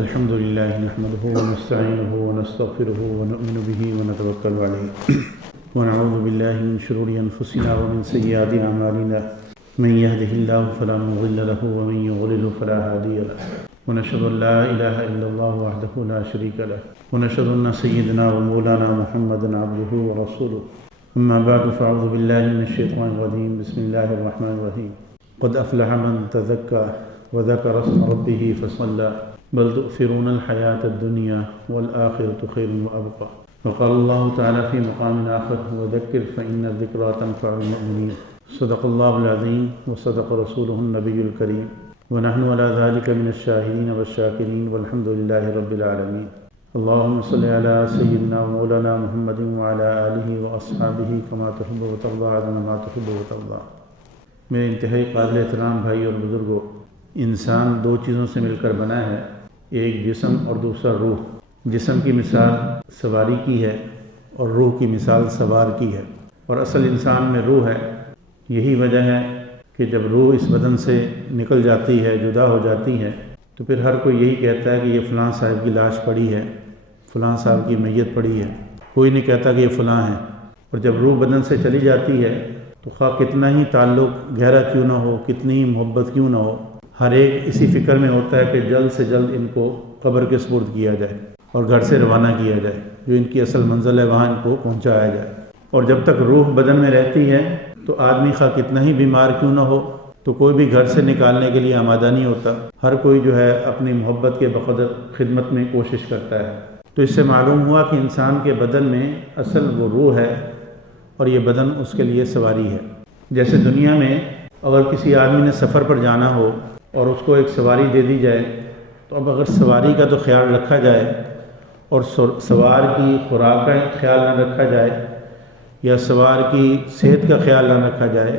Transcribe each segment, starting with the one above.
الحمد لله نحمده ونستعينه ونستغفره ونؤمن به ونتوكل عليه ونعوذ بالله من شرور أنفسنا ومن سيئات أعمالنا من يهده الله فلا مضل له ومن يضلل فلا هادي له ونشهد أن لا إله إلا الله وحده لا شريك له ونشهد أن سيدنا ومولانا محمدا عبده ورسوله أما بعد فأعوذ بالله من الشيطان الرجيم بسم الله الرحمن الرحيم قد أفلح من تزكى وذكر اسم ربه فصلى بل تؤثرون الحياة الدنيا والآخرة خير وأبقى وقال الله تعالى في مقام آخر وذكر فإن الذكرى تنفع المؤمنين صدق الله العظيم وصدق رسوله النبي الكريم ونحن على ذلك من الشاهدين والشاكرين والحمد لله رب العالمين اللهم صل على سيدنا ومولانا محمد وعلى آله وأصحابه كما تحب وترضى عدد ما تحب وترضى۔ میرے انتہائی قابل احترام بھائی اور بزرگوں، انسان دو چیزوں سے مل کر بنا ہے، ایک جسم اور دوسرا روح۔ جسم کی مثال سواری کی ہے اور روح کی مثال سوار کی ہے، اور اصل انسان میں روح ہے۔ یہی وجہ ہے کہ جب روح اس بدن سے نکل جاتی ہے، جدا ہو جاتی ہے، تو پھر ہر کوئی یہی کہتا ہے کہ یہ فلاں صاحب کی لاش پڑی ہے، فلاں صاحب کی میت پڑی ہے، کوئی نہیں کہتا کہ یہ فلاں ہے۔ اور جب روح بدن سے چلی جاتی ہے تو خواہ کتنا ہی تعلق گہرا کیوں نہ ہو، کتنی ہی محبت کیوں نہ ہو، ہر ایک اسی فکر میں ہوتا ہے کہ جلد سے جلد ان کو قبر کے سپرد کیا جائے اور گھر سے روانہ کیا جائے، جو ان کی اصل منزل ہے وہاں ان کو پہنچایا جائے۔ اور جب تک روح بدن میں رہتی ہے تو آدمی خواہ کتنا ہی بیمار کیوں نہ ہو تو کوئی بھی گھر سے نکالنے کے لیے آمادہ نہیں ہوتا، ہر کوئی جو ہے اپنی محبت کے بقدر خدمت میں کوشش کرتا ہے۔ تو اس سے معلوم ہوا کہ انسان کے بدن میں اصل وہ روح ہے اور یہ بدن اس کے لیے سواری ہے۔ جیسے دنیا میں اگر کسی آدمی نے سفر پر جانا ہو اور اس کو ایک سواری دے دی جائے، تو اب اگر سواری کا تو خیال رکھا جائے اور سوار کی خوراک کا خیال نہ رکھا جائے یا سوار کی صحت کا خیال نہ رکھا جائے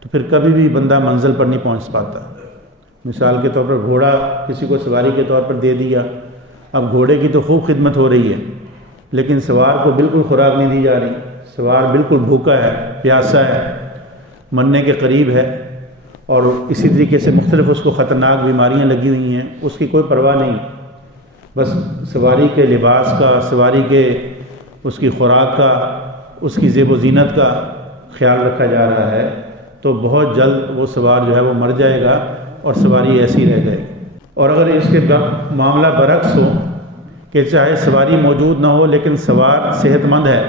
تو پھر کبھی بھی بندہ منزل پر نہیں پہنچ پاتا۔ مثال کے طور پر گھوڑا کسی کو سواری کے طور پر دے دیا، اب گھوڑے کی تو خوب خدمت ہو رہی ہے لیکن سوار کو بالکل خوراک نہیں دی جا رہی، سوار بالکل بھوکا ہے، پیاسا ہے، مرنے کے قریب ہے، اور اسی طریقے سے مختلف اس کو خطرناک بیماریاں لگی ہوئی ہیں، اس کی کوئی پرواہ نہیں، بس سواری کے لباس کا، سواری کے اس کی خوراک کا، اس کی زیب و زینت کا خیال رکھا جا رہا ہے، تو بہت جلد وہ سوار جو ہے وہ مر جائے گا اور سواری ایسی رہ جائے گی۔ اور اگر اس کے معاملہ برعکس ہو کہ چاہے سواری موجود نہ ہو لیکن سوار صحت مند ہے،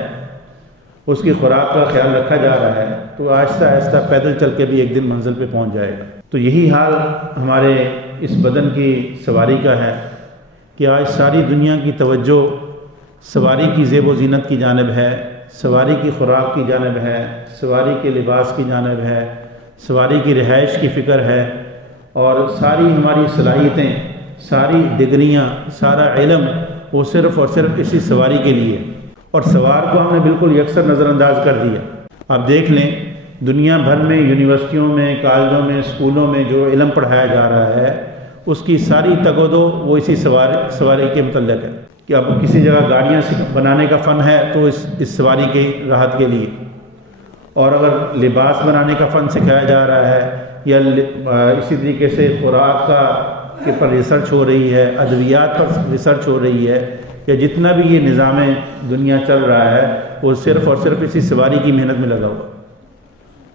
اس کی خوراک کا خیال رکھا جا رہا ہے، تو آہستہ آہستہ پیدل چل کے بھی ایک دن منزل پہ پہنچ جائے گا۔ تو یہی حال ہمارے اس بدن کی سواری کا ہے کہ آج ساری دنیا کی توجہ سواری کی زیب و زینت کی جانب ہے، سواری کی خوراک کی جانب ہے، سواری کے لباس کی جانب ہے، سواری کی رہائش کی فکر ہے، اور ساری ہماری صلاحیتیں، ساری ڈگریاں، سارا علم وہ صرف اور صرف اسی سواری کے لیے، اور سوار کو ہم نے بالکل یکسر نظر انداز کر دیا۔ آپ دیکھ لیں دنیا بھر میں یونیورسٹیوں میں، کالجوں میں، اسکولوں میں جو علم پڑھایا جا رہا ہے اس کی ساری تگ و دو وہ اسی سواری کے متعلق ہے کہ اب کسی جگہ گاڑیاں بنانے کا فن ہے تو اس سواری کی راحت کے لیے، اور اگر لباس بنانے کا فن سکھایا جا رہا ہے یا اسی طریقے سے خوراک کا کے پر ریسرچ ہو رہی ہے، ادویات پر ریسرچ ہو رہی ہے، یا جتنا بھی یہ نظام دنیا چل رہا ہے وہ صرف اور صرف اسی سواری کی محنت میں لگا ہوا،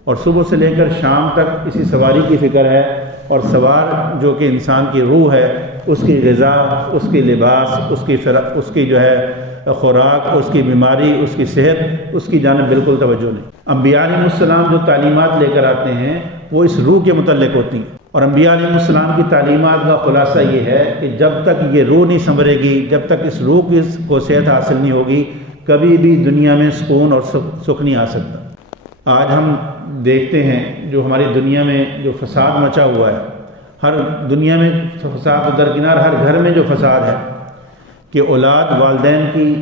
اور صبح سے لے کر شام تک اسی سواری کی فکر ہے۔ اور سوار جو کہ انسان کی روح ہے، اس کی غذا، اس کی لباس، اس کی جو ہے خوراک، اس کی بیماری، اس کی صحت، اس کی جانب بالکل توجہ نہیں۔ انبیاء علیہ السلام جو تعلیمات لے کر آتے ہیں وہ اس روح کے متعلق ہوتی ہیں، اور انبیاء علیہ السلام کی تعلیمات کا خلاصہ یہ ہے کہ جب تک یہ روح نہیں سنورے گی، جب تک اس روح کو صحت حاصل نہیں ہوگی، کبھی بھی دنیا میں سکون اور سکھ نہیں آ سکتا۔ آج ہم دیکھتے ہیں جو ہماری دنیا میں جو فساد مچا ہوا ہے، ہر دنیا میں فساد درکنار، ہر گھر میں جو فساد ہے کہ اولاد والدین کی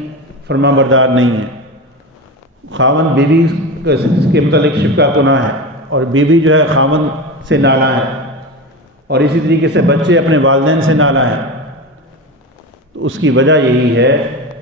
فرما بردار نہیں ہے، خاوند بیوی کے متعلق شفقہ کناں ہے، اور بیوی جو ہے خاوند سے نالاں ہے، اور اسی طریقے سے بچے اپنے والدین سے نالاں ہیں۔ تو اس کی وجہ یہی ہے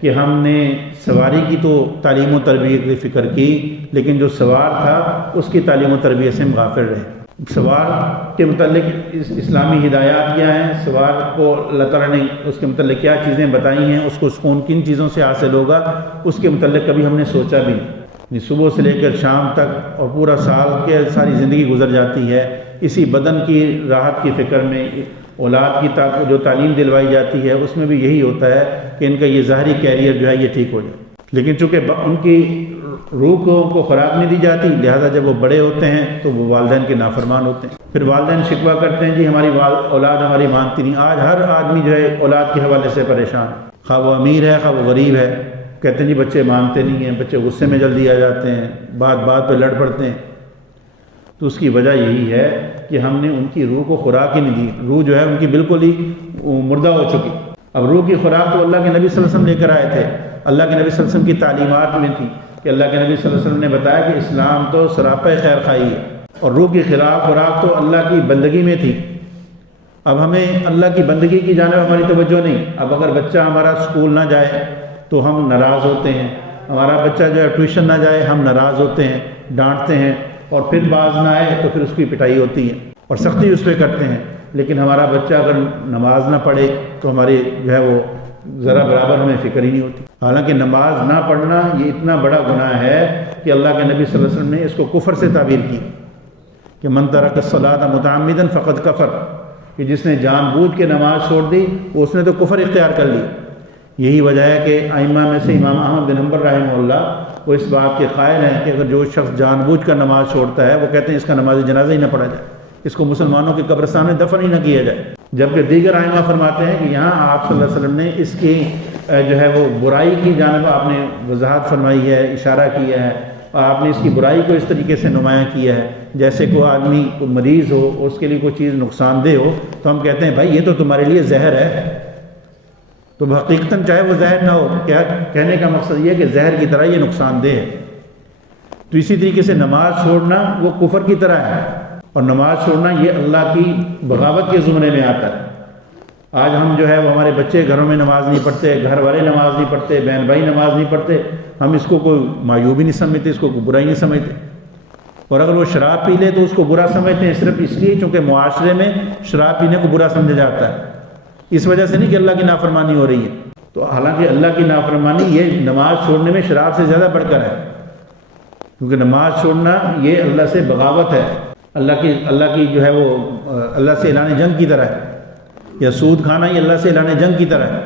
کہ ہم نے سواری کی تو تعلیم و تربیت کی فکر کی لیکن جو سوار تھا اس کی تعلیم و تربیت سے ہم غافل رہے۔ سوال کے متعلق اسلامی ہدایات کیا ہیں، سوال کو اللہ تعالیٰ نے اس کے متعلق کیا چیزیں بتائی ہیں، اس کو سکون کن چیزوں سے حاصل ہوگا، اس کے متعلق کبھی ہم نے سوچا بھی نہیں۔ صبح سے لے کر شام تک اور پورا سال کے ساری زندگی گزر جاتی ہے اسی بدن کی راحت کی فکر میں، اولاد کی جو تعلیم دلوائی جاتی ہے اس میں بھی یہی ہوتا ہے کہ ان کا یہ ظاہری کیریئر جو ہے یہ ٹھیک ہو جائے، لیکن چونکہ ان کی روح کو خوراک نہیں دی جاتی، لہٰذا جب وہ بڑے ہوتے ہیں تو وہ والدین کے نافرمان ہوتے ہیں۔ پھر والدین شکوہ کرتے ہیں جی ہماری اولاد ہماری مانتی نہیں۔ آج ہر آدمی جو ہے اولاد کے حوالے سے پریشان، خواہ وہ امیر ہے خواہ وہ غریب ہے، کہتے ہیں جی بچے مانتے نہیں ہیں، بچے غصے میں جلدی آ جاتے ہیں، بات پہ لڑ پڑتے ہیں۔ تو اس کی وجہ یہی ہے کہ ہم نے ان کی روح کو خوراک ہی نہیں دی، روح جو ہے ان کی بالکل ہی مردہ ہو چکی۔ اب روح کی خوراک تو اللہ کے نبی صلی اللہ علیہ وسلم لے کر آئے تھے، اللہ کے نبی صلی اللہ علیہ وسلم کی تعلیمات میں تھی کہ اللہ کے نبی صلی اللہ علیہ وسلم نے بتایا کہ اسلام تو سراپا خیر خواہی ہے، اور روح کی خوراک تو اللہ کی بندگی میں تھی۔ اب ہمیں اللہ کی بندگی کی جانب ہماری توجہ نہیں۔ اب اگر بچہ ہمارا اسکول نہ جائے تو ہم ناراض ہوتے ہیں، ہمارا بچہ جو ہے ٹیوشن نہ جائے ہم ناراض ہوتے ہیں، ڈانٹتے ہیں، اور پھر باز نہ آئے تو پھر اس کی پٹائی ہوتی ہے اور سختی اس پہ کرتے ہیں۔ لیکن ہمارا بچہ اگر نماز نہ پڑھے تو ہماری جو ہے وہ ذرا برابر ہمیں فکر ہی نہیں ہوتی۔ حالانکہ نماز نہ پڑھنا یہ اتنا بڑا گناہ ہے کہ اللہ کے نبی صلی اللہ علیہ وسلم نے اس کو کفر سے تعبیر کی کہ من ترک الصلاۃ متعمدا فقد کفر، کہ جس نے جان بوجھ کے نماز چھوڑ دی اس نے تو کفر اختیار کر لی۔ یہی وجہ ہے کہ ائمہ میں سے امام احمد بن حنبل رحمہ اللہ وہ اس بات کے قائل ہیں کہ اگر جو شخص جان بوجھ کر نماز چھوڑتا ہے وہ کہتے ہیں اس کا نماز جنازہ ہی نہ پڑھا جائے، اس کو مسلمانوں کے قبرستان میں دفن ہی نہ کیا جائے۔ جبکہ دیگر ائمہ فرماتے ہیں کہ یہاں آپ صلی اللہ علیہ وسلم نے اس کی جو ہے وہ برائی کی جانب آپ نے وضاحت فرمائی ہے، اشارہ کیا ہے، اور آپ نے اس کی برائی کو اس طریقے سے نمایاں کیا ہے جیسے کوئی آدمی کو مریض ہو اس کے لیے کوئی چیز نقصان دہ ہو تو ہم کہتے ہیں بھائی یہ تو تمہارے لیے زہر ہے، تو حقیقتاً چاہے وہ زہر نہ ہو، کیا کہنے کا مقصد یہ ہے کہ زہر کی طرح یہ نقصان دہ ہے۔ تو اسی طریقے سے نماز چھوڑنا وہ کفر کی طرح ہے، اور نماز چھوڑنا یہ اللہ کی بغاوت کے زمرے میں آتا ہے۔ آج ہم جو ہے وہ ہمارے بچے گھروں میں نماز نہیں پڑھتے، گھر والے نماز نہیں پڑھتے، بہن بھائی نماز نہیں پڑھتے، ہم اس کو کوئی معیوبی نہیں سمجھتے، اس کو کوئی برائی نہیں سمجھتے، اور اگر وہ شراب پی لے تو اس کو برا سمجھتے ہیں صرف اس لیے چونکہ معاشرے میں شراب پینے کو برا سمجھا جاتا ہے، اس وجہ سے نہیں کہ اللہ کی نافرمانی ہو رہی ہے۔ تو حالانکہ اللہ کی نافرمانی یہ نماز چھوڑنے میں شراب سے زیادہ بڑھ کر ہے، کیونکہ نماز چھوڑنا یہ اللہ سے بغاوت ہے، اللہ کی جو ہے وہ اللہ سے اعلان جنگ کی طرح ہے، یا سود کھانا یہ اللہ سے اعلان جنگ کی طرح ہے۔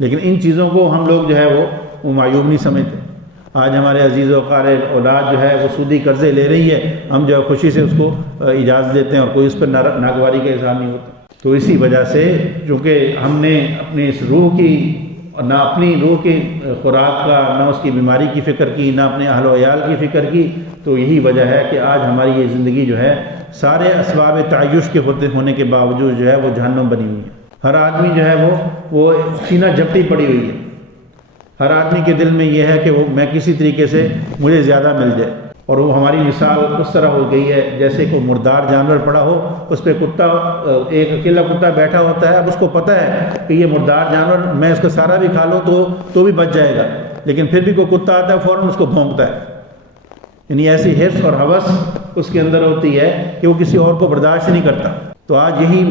لیکن ان چیزوں کو ہم لوگ جو ہے وہ معیوب نہیں سمجھتے۔ آج ہمارے عزیز و قارئ اولاد جو ہے وہ سودی قرضے لے رہی ہے، ہم جو ہے خوشی سے اس کو اجازت دیتے ہیں اور کوئی اس پر ناگواری کا اظہار نہیں ہوتا۔ تو اسی وجہ سے چونکہ ہم نے اپنی اس روح کی نہ اپنی روح کی خوراک کا، نہ اس کی بیماری کی فکر کی، نہ اپنے اہل و عیال کی فکر کی، تو یہی وجہ ہے کہ آج ہماری یہ زندگی جو ہے سارے اسباب تعیش کے ہونے کے باوجود جو ہے وہ جہنم بنی ہوئی ہے۔ ہر آدمی جو ہے وہ سینہ جھپٹی پڑی ہوئی ہے، ہر آدمی کے دل میں یہ ہے کہ وہ میں کسی طریقے سے مجھے زیادہ مل جائے، اور وہ ہماری مثال اس طرح ہو گئی ہے جیسے کوئی مردار جانور پڑا ہو، اس پہ کتا، ایک اکیلا کتا بیٹھا ہوتا ہے، اب اس کو پتہ ہے کہ یہ مردار جانور میں اس کا سارا بھی کھا لوں تو بھی بچ جائے گا، لیکن پھر بھی کوئی کتا آتا ہے فوراً اس کو بھونکتا ہے۔ یعنی ایسی حرص اور ہوس اس کے اندر ہوتی ہے کہ وہ کسی اور کو برداشت نہیں کرتا۔ تو آج یہی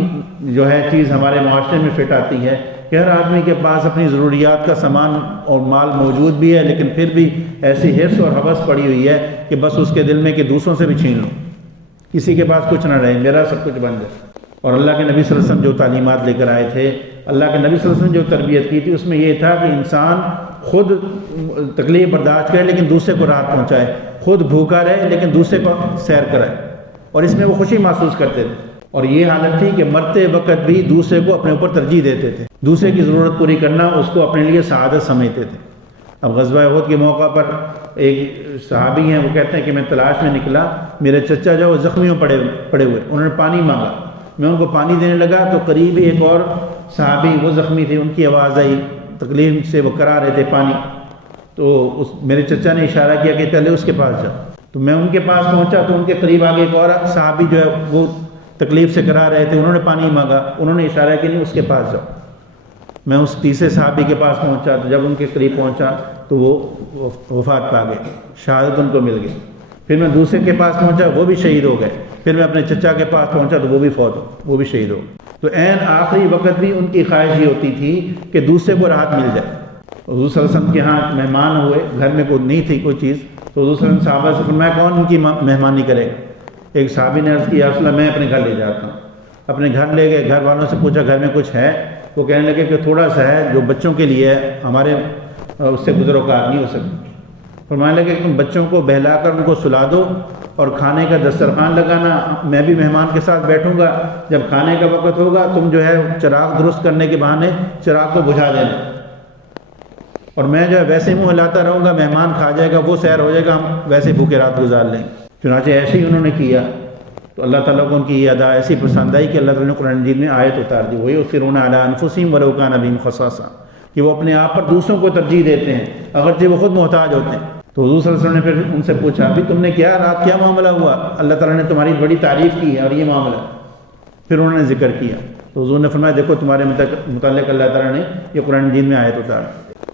جو ہے چیز ہمارے معاشرے میں فٹ آتی ہے کہ ہر آدمی کے پاس اپنی ضروریات کا سامان اور مال موجود بھی ہے، لیکن پھر بھی ایسی حرص اور ہوس پڑی ہوئی ہے کہ بس اس کے دل میں کہ دوسروں سے بھی چھین لوں، کسی کے پاس کچھ نہ رہے، میرا سب کچھ بن جائے۔ اور اللہ کے نبی صلی اللہ علیہ وسلم جو تعلیمات لے کر آئے تھے، اللہ کے نبی صلی اللہ علیہ وسلم جو تربیت کی تھی، اس میں یہ تھا کہ انسان خود تکلیف برداشت کرے لیکن دوسرے کو راحت پہنچائے، خود بھوکا رہے لیکن دوسرے کو سیر کرائے، اور اس میں وہ خوشی محسوس کرتے تھے۔ اور یہ حالت تھی کہ مرتے وقت بھی دوسرے کو اپنے اوپر ترجیح دیتے تھے، دوسرے کی ضرورت پوری کرنا اس کو اپنے لیے سعادت سمجھتے تھے۔ اب غزوہ احد کے موقع پر ایک صحابی ہیں، وہ کہتے ہیں کہ میں تلاش میں نکلا، میرے چچا جو وہ زخمیوں پڑے ہوئے، انہوں نے پانی مانگا، میں ان کو پانی دینے لگا تو قریب ایک اور صحابی وہ زخمی تھے، ان کی آواز آئی، تکلیف سے وہ کرا رہے تھے پانی، تو میرے چچا نے اشارہ کیا کہ پہلے اس کے پاس جاؤ، تو میں ان کے پاس پہنچا تو ان کے قریب آگے ایک اور صحابی جو ہے وہ تکلیف سے کرا رہے تھے، انہوں نے پانی مانگا، انہوں نے اشارہ کیا نہیں اس کے پاس جاؤ۔ میں اس تیسرے صحابی کے پاس پہنچا تو جب ان کے قریب پہنچا تو وہ وفات پا گئے، شہادت ان کو مل گئی۔ پھر میں دوسرے کے پاس پہنچا، وہ بھی شہید ہو گئے۔ پھر میں اپنے چچا کے پاس پہنچا تو وہ بھی فوت ہو، وہ بھی شہید ہو۔ تو عین آخری وقت بھی ان کی خواہش یہ ہوتی تھی کہ دوسرے کو راحت مل جائے۔ حضور صلی اللہ علیہ وسلم کے ہاں مہمان ہوئے، گھر میں کوئی نہیں تھی کوئی چیز، تو حضور صلی اللہ علیہ وسلم صحابہ سے فرمایا کون ان کی مہمانی کرے گا؟ ایک صحابی نے عرض کیا رسول اللہ میں اپنے گھر لے جاتا ہوں۔ اپنے گھر لے گئے، گھر والوں سے پوچھا گھر میں کچھ ہے؟ وہ کہنے لگے کہ تھوڑا سا ہے جو بچوں کے لیے ہے، ہمارے اس سے گزر وقات نہیں ہو سکتی۔ فرمانے لگے کہ تم بچوں کو بہلا کر ان کو سلا دو اور کھانے کا دسترخوان لگانا، میں بھی مہمان کے ساتھ بیٹھوں گا، جب کھانے کا وقت ہوگا تم جو ہے چراغ درست کرنے کے بہانے چراغ کو بجھا دینا، اور میں جو ہے ویسے منہ ہلاتا رہوں گا، مہمان کھا جائے گا، وہ سیر ہو جائے گا، ہم ویسے بھوکے رات گزار لیں گے۔ چنانچہ ایسے ہی انہوں نے کیا، تو اللہ تعالیٰ کو ان کی یہ ادا ایسی پسند آئی کہ اللہ تعالیٰ نے قرآن مجید میں آیت اتار دی، وَيُؤْثِرُونَ عَلَىٰ أَنفُسِهِمْ وَلَوْ كَانَ بِهِمْ خَصَاصَةٌ، کہ وہ اپنے آپ پر دوسروں کو ترجیح دیتے ہیں اگرچہ وہ خود محتاج ہوتے ہیں۔ تو حضور صلی اللہ علیہ وسلم نے پھر ان سے پوچھا ابھی تم نے کیا رات کیا معاملہ ہوا؟ اللہ تعالیٰ نے تمہاری بڑی تعریف کی ہے اور یہ معاملہ، پھر انہوں نے ذکر کیا تو حضور نے فرمایا دیکھو تمہارے متعلق اللہ تعالیٰ نے یہ قرآن مجید میں آیت اتاری۔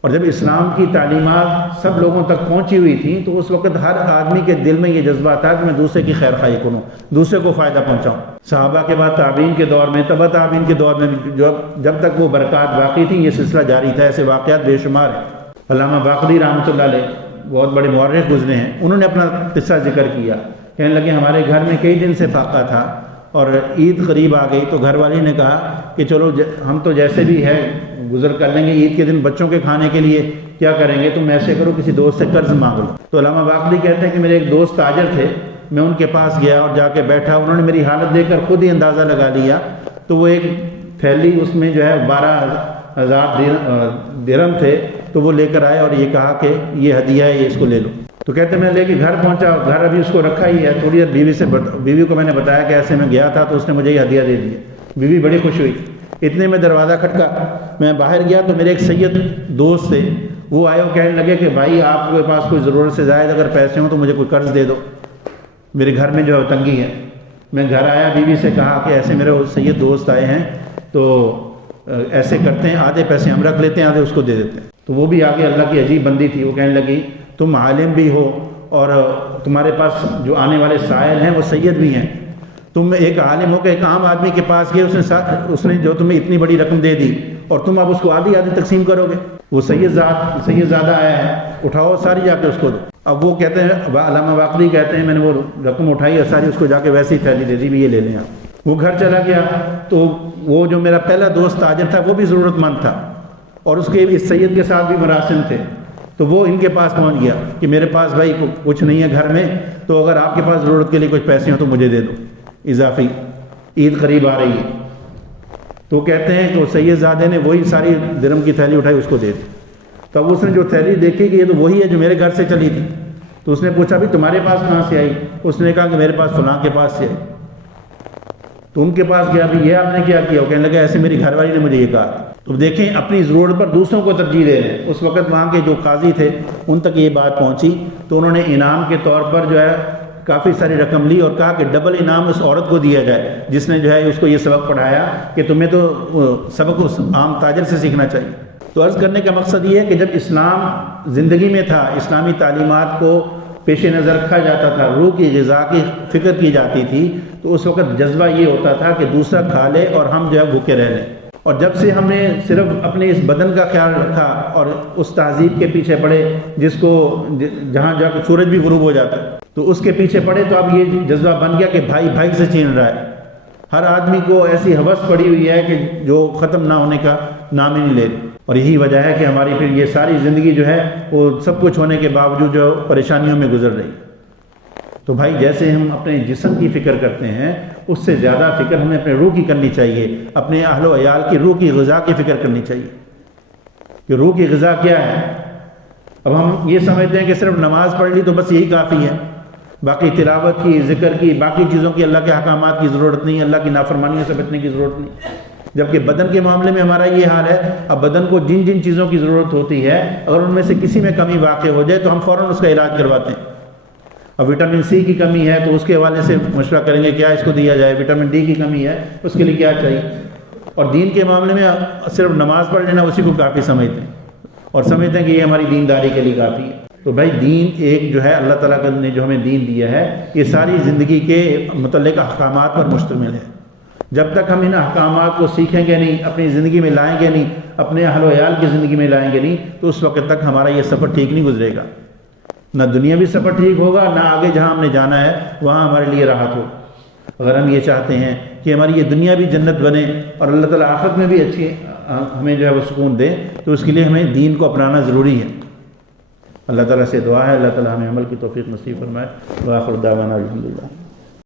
اور جب اسلام کی تعلیمات سب لوگوں تک پہنچی ہوئی تھیں تو اس وقت ہر آدمی کے دل میں یہ جذبہ تھا کہ میں دوسرے کی خیر خواہی کروں، دوسرے کو فائدہ پہنچاؤں۔ صحابہ کے بعد تابعین کے دور میں، تبع تابعین کے دور میں جب تک وہ برکات باقی تھیں یہ سلسلہ جاری تھا، ایسے واقعات بے شمار ہیں۔ علامہ باقری رحمۃ اللہ علیہ بہت بڑے مورخ گزرے ہیں، انہوں نے اپنا قصہ ذکر کیا، کہنے لگے ہمارے گھر میں کئی دن سے فاقہ تھا اور عید قریب آ گئی تو گھر والی نے کہا کہ چلو ہم تو جیسے بھی ہے گزر کر لیں گے، عید کے دن بچوں کے کھانے کے لیے کیا کریں گے، تم ایسے کرو کسی دوست سے قرض مانگ لو۔ تو علامہ باقری کہتے ہیں کہ میرے ایک دوست تاجر تھے، میں ان کے پاس گیا اور جا کے بیٹھا، انہوں نے میری حالت دیکھ کر خود ہی اندازہ لگا لیا، تو وہ ایک تھیلی اس میں جو ہے 12,000 درہم تھے تو وہ لے کر آئے اور یہ کہا کہ یہ ہدیہ ہے، یہ اس کو لے لو۔ تو کہتے ہیں میں لے کے گھر پہنچا، گھر ابھی اس کو رکھا ہی ہے، تھوڑی دیر بیوی کو میں نے بتایا کہ ایسے میں گیا تھا تو اس نے مجھے یہ ہدیہ دے دیا، بیوی بڑی خوش ہوئی۔ اتنے میں دروازہ کھٹکا، میں باہر گیا تو میرے ایک سید دوست تھے، وہ آئے، وہ کہنے لگے کہ بھائی آپ کے پاس کوئی ضرورت سے زائد اگر پیسے ہوں تو مجھے کوئی قرض دے دو، میرے گھر میں جو ہے تنگی ہے۔ میں گھر آیا، بیوی سے کہا کہ ایسے میرے سید دوست آئے ہیں تو ایسے کرتے ہیں آدھے پیسے ہم رکھ لیتے ہیں آدھے اس کو دے دیتے ہیں۔ تو وہ بھی آگے اللہ کی عجیب بندی تھی، وہ کہنے لگی تم عالم بھی ہو اور تمہارے پاس جو آنے والے سائل ہیں وہ سید بھی ہیں، تم ایک عالم ہو کہ ایک عام آدمی کے پاس گئے، اس نے جو تمہیں اتنی بڑی رقم دے دی اور تم اب اس کو آدھی آدھی تقسیم کرو گے، وہ سید زیادہ آیا ہے، اٹھاؤ ساری جا کے اس کو دو۔ اب وہ کہتے ہیں، علامہ باقری کہتے ہیں میں نے وہ رقم اٹھائی اور ساری اس کو جا کے ویسے ہی تھیلی دے دی بھی یہ لے لیں آپ۔ وہ گھر چلا گیا تو وہ جو میرا پہلا دوست تاجر تھا وہ بھی ضرورت مند تھا اور اس کے اس سید کے ساتھ بھی مراسم تھے، تو وہ ان کے پاس پہنچ گیا کہ میرے پاس بھائی کچھ نہیں ہے گھر میں، تو اگر آپ کے پاس ضرورت کے لیے کچھ پیسے ہوں تو مجھے دے دو اضافی، عید قریب آ رہی ہے۔ تو کہتے ہیں کہ سید زادے نے وہی ساری درہم کی تھیلی اٹھائی اس کو دے دی۔ تو اب اس نے جو تھیلی دیکھی کہ یہ تو وہی ہے جو میرے گھر سے چلی تھی، تو اس نے پوچھا بھی تمہارے پاس کہاں سے آئی؟ اس نے کہا کہ میرے پاس فلاں کے پاس سے آئی۔ تو ان کے پاس گیا، بھی یہ آپ نے کیا کیا؟ وہ کہنے لگا ایسے میری گھر والی نے مجھے یہ کہا۔ تو دیکھیں اپنی ضرورت پر دوسروں کو ترجیح دے رہے ہیں۔ اس وقت وہاں کے جو قاضی تھے ان تک یہ بات پہنچی تو انہوں نے انعام کے طور پر جو ہے کافی ساری رقم لی اور کہا کہ ڈبل انعام اس عورت کو دیا جائے جس نے جو ہے اس کو یہ سبق پڑھایا کہ تمہیں تو سبق اس عام تاجر سے سیکھنا چاہیے۔ تو عرض کرنے کا مقصد یہ ہے کہ جب اسلام زندگی میں تھا، اسلامی تعلیمات کو پیش نظر رکھا جاتا تھا، روح کی غذا کی فکر کی جاتی تھی، تو اس وقت جذبہ یہ ہوتا تھا کہ دوسرا کھا لے اور ہم جو ہے بھوکے رہ لیں۔ اور جب سے ہم نے صرف اپنے اس بدن کا خیال رکھا اور اس تہذیب کے پیچھے پڑے جس کو جہاں جا کے سورج بھی غروب ہو جاتا ہے تو اس کے پیچھے پڑے، تو اب یہ جذبہ بن گیا کہ بھائی بھائی سے چھین رہا ہے۔ ہر آدمی کو ایسی ہوس پڑی ہوئی ہے کہ جو ختم نہ ہونے کا نام ہی نہیں لے، اور یہی وجہ ہے کہ ہماری پھر یہ ساری زندگی جو ہے وہ سب کچھ ہونے کے باوجود جو پریشانیوں میں گزر رہی ہے۔ تو بھائی جیسے ہم اپنے جسم کی فکر کرتے ہیں اس سے زیادہ فکر ہمیں اپنے روح کی کرنی چاہیے، اپنے اہل و عیال کی روح کی غذا کی فکر کرنی چاہیے کہ روح کی غذا کیا ہے۔ اب ہم یہ سمجھتے ہیں کہ صرف نماز پڑھ لی تو بس یہی کافی ہے، باقی تلاوت کی، ذکر کی، باقی چیزوں کی، اللہ کے احکامات کی ضرورت نہیں، اللہ کی نافرمانیوں سے بچنے کی ضرورت نہیں۔ جبکہ بدن کے معاملے میں ہمارا یہ حال ہے، اب بدن کو جن جن چیزوں کی ضرورت ہوتی ہے اگر ان میں سے کسی میں کمی واقع ہو جائے تو ہم فوراً اس کا علاج کرواتے ہیں۔ اب وٹامن سی کی کمی ہے تو اس کے حوالے سے مشورہ کریں گے کیا اس کو دیا جائے، وٹامن ڈی کی کمی ہے اس کے لیے کیا چاہیے۔ اور دین کے معاملے میں صرف نماز پڑھ لینا اسی کو کافی سمجھتے ہیں اور سمجھتے ہیں کہ یہ ہماری دینداری کے لیے کافی ہے۔ تو بھائی دین ایک جو ہے اللہ تعالیٰ نے جو ہمیں دین دیا ہے یہ ساری زندگی کے متعلق احکامات پر مشتمل ہے۔ جب تک ہم ان احکامات کو سیکھیں گے نہیں، اپنی زندگی میں لائیں گے نہیں، اپنے اہل و عیال کی زندگی میں لائیں گے نہیں، تو اس وقت تک ہمارا یہ سفر ٹھیک نہیں گزرے گا، نہ دنیاوی سفر ٹھیک ہوگا، نہ آگے جہاں ہم نے جانا ہے وہاں ہمارے لیے راحت ہو۔ اگر ہم یہ چاہتے ہیں کہ ہماری یہ دنیا بھی جنت بنے اور اللہ تعالیٰ آخرت میں بھی اچھی ہمیں جو ہے وہ سکون دے، تو اس کے لیے ہمیں دین کو اپنانا ضروری ہے۔ اللہ تعالیٰ سے دعا ہے اللہ تعالیٰ ہمیں عمل کی توفیق نصیب فرمائے۔ وآخر دعوانا الحمدللہ۔